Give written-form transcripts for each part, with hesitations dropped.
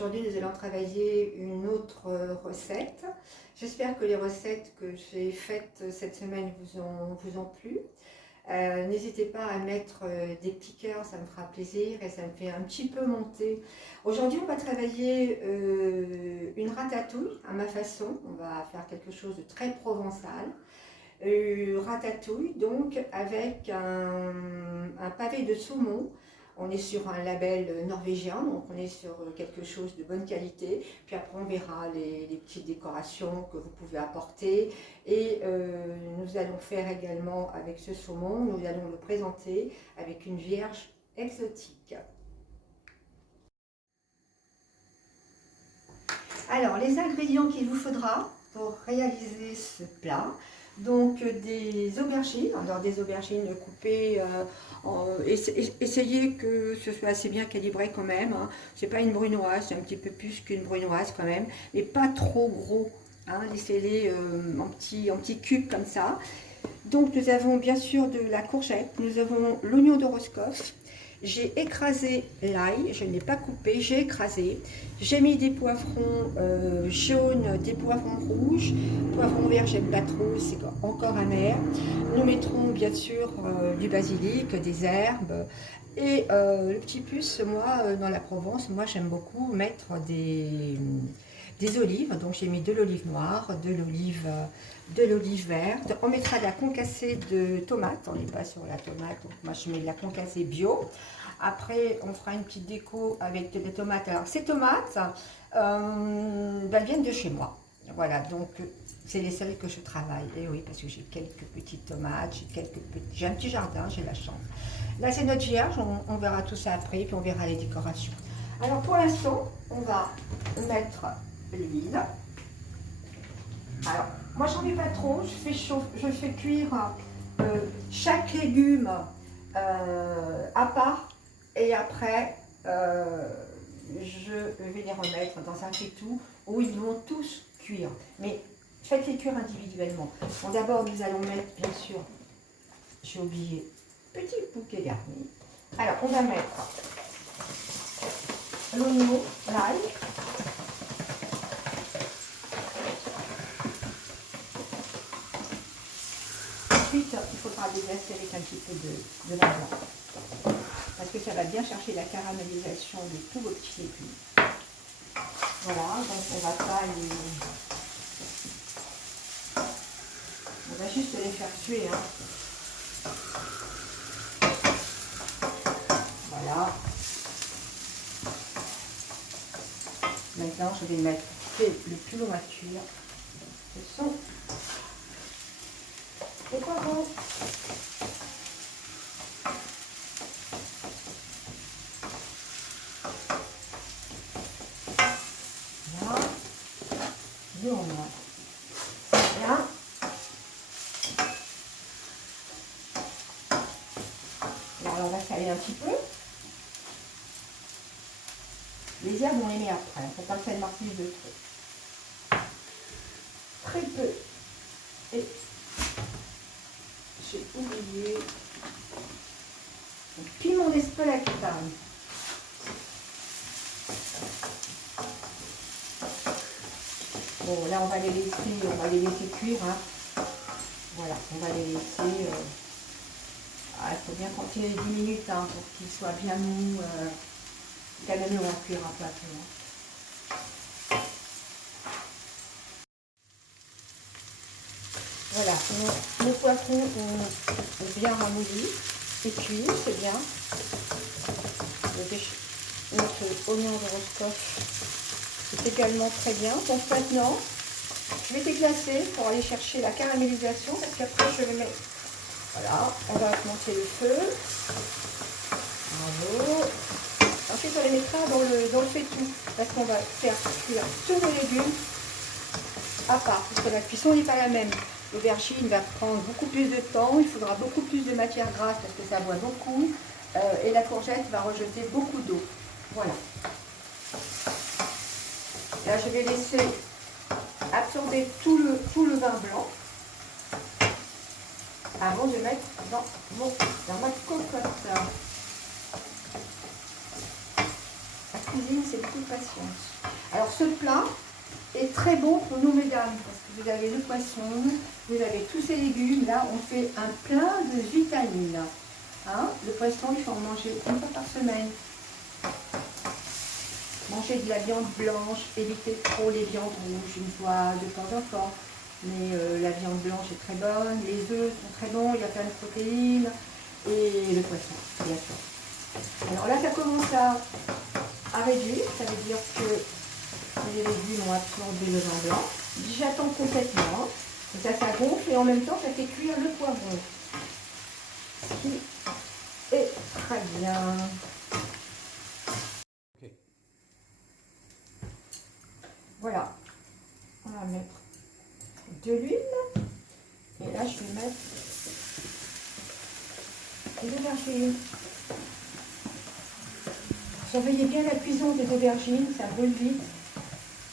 Aujourd'hui, nous allons travailler une autre recette. J'espère que les recettes que j'ai faites cette semaine vous ont plu. N'hésitez pas à mettre des petits cœurs, ça me fera plaisir et ça me fait un petit peu monter. Aujourd'hui, on va travailler une ratatouille à ma façon. On va faire quelque chose de très provençal. Ratatouille, donc avec un pavé de saumon. On est sur un label norvégien, donc on est sur quelque chose de bonne qualité. Puis après, on verra les petites décorations que vous pouvez apporter. Et nous allons faire également avec ce saumon, nous allons le présenter avec une vierge exotique. Alors, les ingrédients qu'il vous faudra pour réaliser ce plat. Donc des aubergines, alors des aubergines coupées, essayez que ce soit assez bien calibré quand même, hein. C'est pas une brunoise, c'est un petit peu plus qu'une brunoise quand même, mais pas trop gros, hein. Laissez-les en petits cubes comme ça. Donc nous avons bien sûr de la courgette, nous avons l'oignon de Roscoff. J'ai écrasé l'ail, je ne l'ai pas coupé, j'ai écrasé. J'ai mis des poivrons jaunes, des poivrons rouges. Poivrons verts, j'aime pas trop, c'est encore amer. Nous mettrons bien sûr du basilic, des herbes. Et le petit plus, moi, dans la Provence, moi j'aime beaucoup mettre des olives. Donc j'ai mis de l'olive noire, de l'olive verte. On mettra de la concassée de tomates. On n'est pas sur la tomate, donc moi je mets de la concassée bio. Après, on fera une petite déco avec des tomates. Alors ces tomates, elles viennent de chez moi. Voilà, donc c'est les seules que je travaille. Et oui, parce que j'ai quelques petites tomates, j'ai un petit jardin, j'ai la chance. Là, c'est notre vierge, on verra tout ça après, puis on verra les décorations. Alors pour l'instant, on va mettre l'huile. Alors, moi j'en mets pas trop, je fais cuire chaque légume à part et après je vais les remettre dans un pétou où ils vont tous cuire. Mais faites-les cuire individuellement. Bon, d'abord nous allons mettre, bien sûr, j'ai oublié, petit bouquet garni. Alors on va mettre l'oignon, l'ail. Ensuite, il faudra déglacer avec un petit peu de vin blanc. Parce que ça va bien chercher la caramélisation de tous vos petits légumes. Voilà, donc on va pas les... On va juste les faire tuer. Hein. Voilà. Maintenant, je vais mettre le plus long à cuire. Ce sont les poivrons. Là, et on a là. Alors, on va saler un petit peu. Les herbes, on les met après. Il ne faut pas que ça marquise de trop. Très peu. Et j'ai oublié le piment d'Espelactane. Bon, là, on va les laisser cuire. Hein. Voilà, on va les laisser. Il faut bien compter 10 minutes hein, pour qu'ils soient bien mous. Quand même, on va cuire un peu après. Hein. Voilà, nos poivrons ont bien ramolli et cuit, c'est bien. Notre oignon de Roscoff est également très bien. Donc maintenant, je vais déglacer pour aller chercher la caramélisation parce qu'après je vais mettre... Voilà, on va augmenter le feu. Bravo. Ensuite, on les mettra dans le faitout parce qu'on va faire cuire tous nos légumes à part. Parce que la cuisson n'est pas la même. L'aubergine va prendre beaucoup plus de temps, il faudra beaucoup plus de matière grasse parce que ça boit beaucoup. Et la courgette va rejeter beaucoup d'eau. Voilà. Là, je vais laisser absorber tout le vin blanc avant de mettre dans ma cocotte. La cuisine, c'est beaucoup de patience. Alors ce plat est très bon pour nous mesdames, parce que vous avez le poisson, vous avez tous ces légumes. Là, on fait un plein de vitamines. Hein, le poisson, il faut en manger une fois par semaine. Manger de la viande blanche, éviter trop les viandes rouges une fois de temps en temps. Mais la viande blanche est très bonne, les œufs sont très bons, il y a plein de protéines. Et le poisson, bien sûr. Alors là, ça commence à réduire, ça veut dire que les légumes ont absorbé le vin blanc. J'attends complètement, et ça gonfle et en même temps, ça fait cuire le poivron. Ce qui est très bien. Okay. Voilà, on va mettre de l'huile et là, je vais mettre des aubergines. Surveillez bien la cuisson des aubergines, ça brûle vite.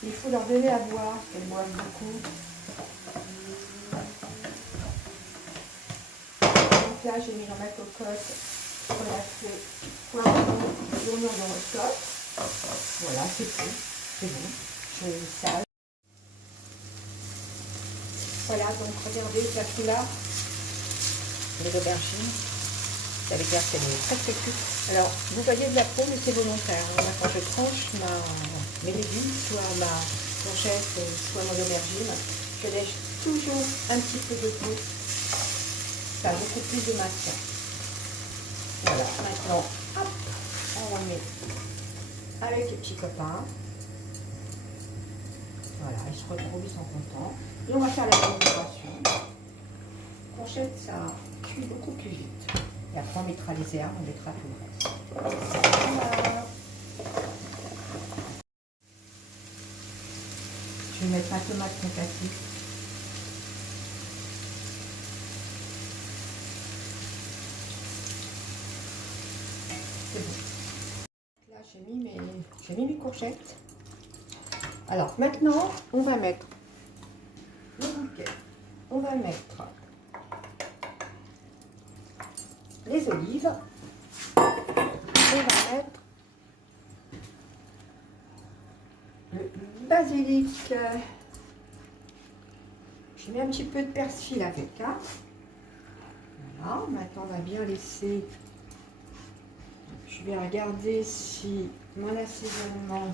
Il faut leur donner à boire, parce qu'elles boivent beaucoup. Donc là, j'ai mis dans ma cocotte relâché poivron, l'oignon dans le cocotte. Voilà, c'est tout. C'est bon. Je sale. Voilà, donc regardez, ça tout là. Les aubergines. Ça veut dire qu'elle est presque cuite. Alors, vous voyez de la peau, mais c'est volontaire. Hein. Quand je tranche mes légumes, soit ma courgette, soit mon aubergine, je laisse toujours un petit peu de peau. Ça a beaucoup plus de matière. Voilà, maintenant, hop, on remet avec les petits copains. Voilà, ils se retrouvent, ils sont contents. Et on va faire la préparation. Courgette, ça cuit beaucoup plus vite. Et après, on mettra les herbes, on mettra tout le reste. Voilà. Je vais mettre ma tomate concassée. C'est bon. Là, j'ai mis mes courgettes. Alors, maintenant, on va mettre le bouquet. On va mettre les olives. On va mettre le basilic. J'ai mis un petit peu de persil avec. Hein. Voilà, maintenant on va bien laisser. Je vais regarder si mon assaisonnement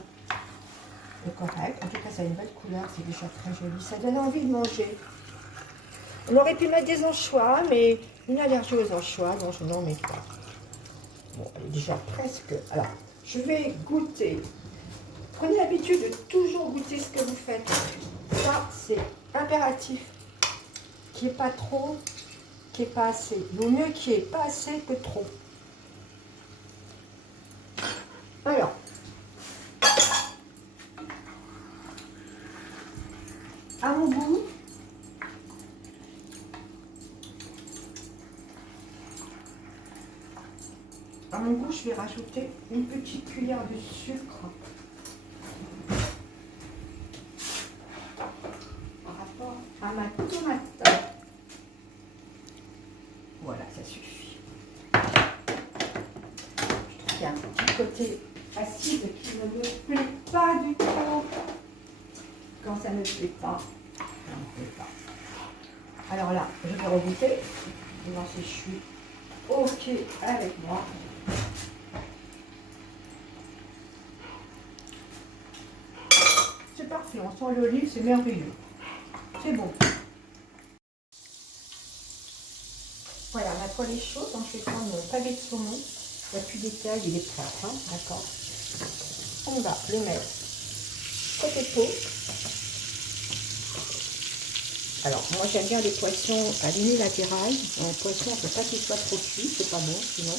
est correct. En tout cas, ça a une belle couleur, c'est déjà très joli. Ça donne envie de manger. On aurait pu mettre des anchois, mais une allergie aux anchois, donc je n'en mets pas. Bon, elle est déjà presque. Alors, je vais goûter. Prenez l'habitude de toujours goûter ce que vous faites. Ça, c'est impératif. Qu'il n'y ait pas trop, qu'il n'y ait pas assez. Il vaut mieux qu'il n'y ait pas assez que trop. Alors, à mon goût, je vais rajouter une petite cuillère de sucre par rapport à ma tomate. Voilà, ça suffit. Je trouve qu'il y a un petit côté acide qui ne me plaît pas du tout. Quand ça ne me plaît pas, ça ne me plaît pas. Alors là, je vais regoûter. Voir si je suis OK avec moi. C'est parfait, on sent l'olive, c'est merveilleux. C'est bon. Voilà, ma poêle est chaude, donc je vais prendre mon pavé de saumon. La cuit d'écaille, il est prêt, hein, d'accord. On va le mettre côté peau. Alors, moi j'aime bien les poissons à lignée latérale. Un poisson, il ne faut pas qu'il soit trop cuit, c'est pas bon sinon.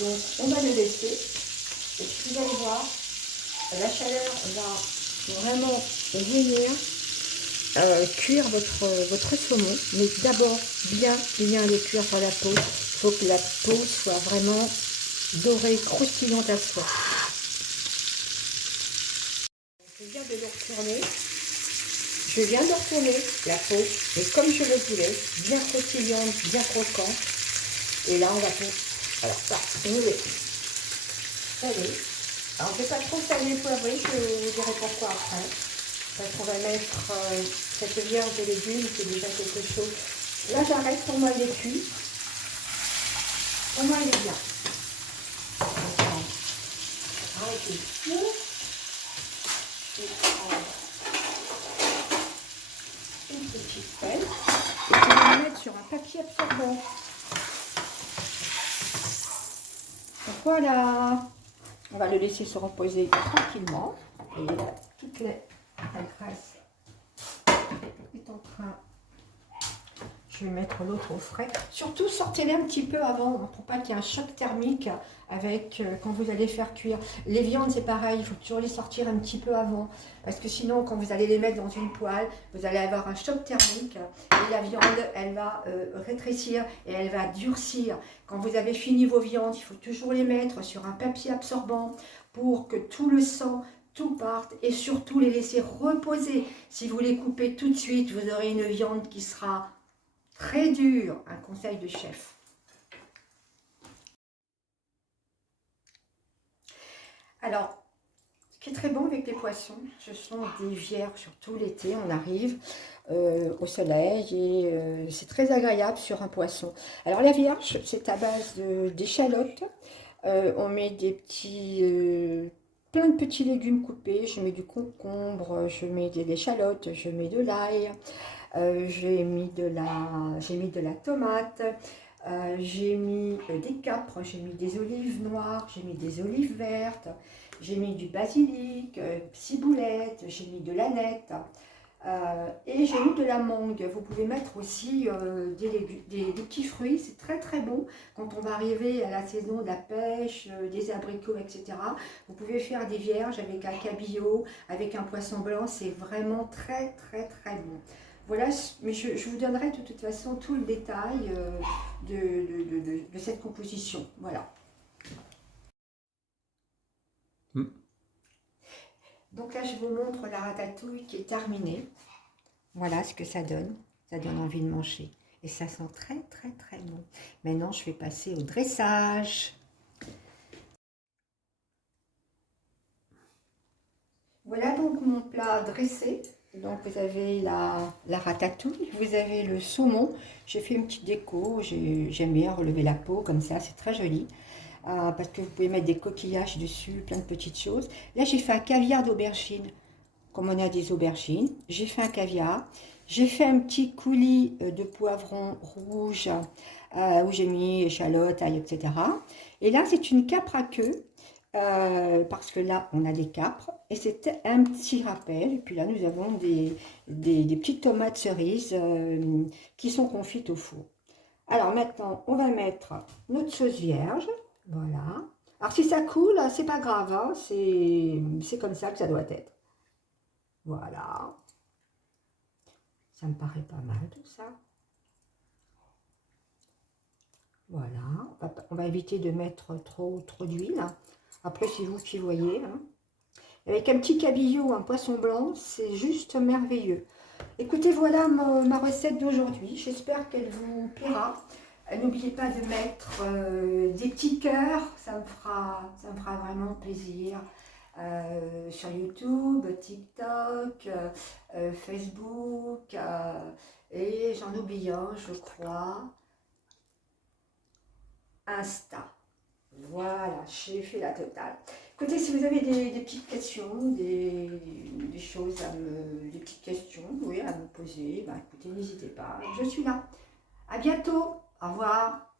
Donc, on va le laisser. Et puis, vous allez voir, la chaleur va vraiment venir cuire votre saumon. Mais d'abord, bien le cuire sur la peau. Il faut que la peau soit vraiment dorée, croustillante à souhait. Je viens de le retourner. Je viens de retourner la peau, et comme je le voulais, bien croustillante, bien croquante. Et là, on va tout. Alors, ça, vous voulez. Allez. Alors, je ne vais pas trop saler et poivrer, je vous dirai pourquoi après. Parce qu'on va mettre cette vierge de légumes, c'est déjà quelque chose. Là, j'arrête, pour moi, il est cuit. Pour moi, il est bien. Arrêtez le feu. Je vais prendre une petite pelle. Et je vais la mettre sur un papier absorbant. Donc voilà. On va le laisser se reposer tranquillement. Et là, toute la graisse est en train. Je vais mettre l'autre au frais. Surtout, sortez-les un petit peu avant, pour pas qu'il y ait un choc thermique avec quand vous allez faire cuire. Les viandes, c'est pareil, il faut toujours les sortir un petit peu avant. Parce que sinon, quand vous allez les mettre dans une poêle, vous allez avoir un choc thermique. Et la viande, elle va rétrécir et elle va durcir. Quand vous avez fini vos viandes, il faut toujours les mettre sur un papier absorbant pour que tout le sang, tout parte. Et surtout, les laisser reposer. Si vous les coupez tout de suite, vous aurez une viande qui sera très dur, un conseil de chef. Alors, ce qui est très bon avec les poissons, ce sont des vierges, surtout l'été, on arrive au soleil et c'est très agréable sur un poisson. Alors la vierge, c'est à base d'échalotes, on met des petits, plein de petits légumes coupés, je mets du concombre, je mets des échalotes, je mets de l'ail, j'ai mis de la tomate, j'ai mis des capres, j'ai mis des olives noires, j'ai mis des olives vertes, j'ai mis du basilic, ciboulette, j'ai mis de l'aneth et j'ai mis de la mangue. Vous pouvez mettre aussi des petits fruits, c'est très très bon quand on va arriver à la saison de la pêche, des abricots, etc. Vous pouvez faire des vierges avec un cabillaud, avec un poisson blanc, c'est vraiment très très très bon. Voilà, mais je vous donnerai de toute façon tout le détail de cette composition. Voilà. Donc là, je vous montre la ratatouille qui est terminée. Voilà ce que ça donne. Ça donne envie de manger. Et ça sent très, très, très bon. Maintenant, je vais passer au dressage. Voilà donc mon plat dressé. Donc vous avez la ratatouille, vous avez le saumon. J'ai fait une petite déco, j'aime bien relever la peau comme ça, c'est très joli. Parce que vous pouvez mettre des coquillages dessus, plein de petites choses. Là j'ai fait un caviar d'aubergine, comme on a des aubergines. J'ai fait un caviar. J'ai fait un petit coulis de poivron rouge où j'ai mis échalotes, ail, etc. Et là c'est une capre à queue. Parce que là, on a des capres et c'était un petit rappel. Et puis là, nous avons des petites tomates cerises qui sont confites au four. Alors maintenant, on va mettre notre sauce vierge. Voilà. Alors si ça coule, c'est pas grave, hein, c'est comme ça que ça doit être. Voilà. Ça me paraît pas mal tout ça. Voilà. On va éviter de mettre trop d'huile. Après, c'est vous qui voyez. Hein. Avec un petit cabillaud, un poisson blanc, c'est juste merveilleux. Écoutez, voilà ma recette d'aujourd'hui. J'espère qu'elle vous plaira. N'oubliez pas de mettre des petits cœurs, ça me fera vraiment plaisir. Sur YouTube, TikTok, Facebook, et j'en oublie un, je crois, Insta. Voilà, j'ai fait la totale. Écoutez, si vous avez des petites questions, des choses des petites questions, oui, à me poser, ben, écoutez, n'hésitez pas, je suis là. À bientôt, au revoir.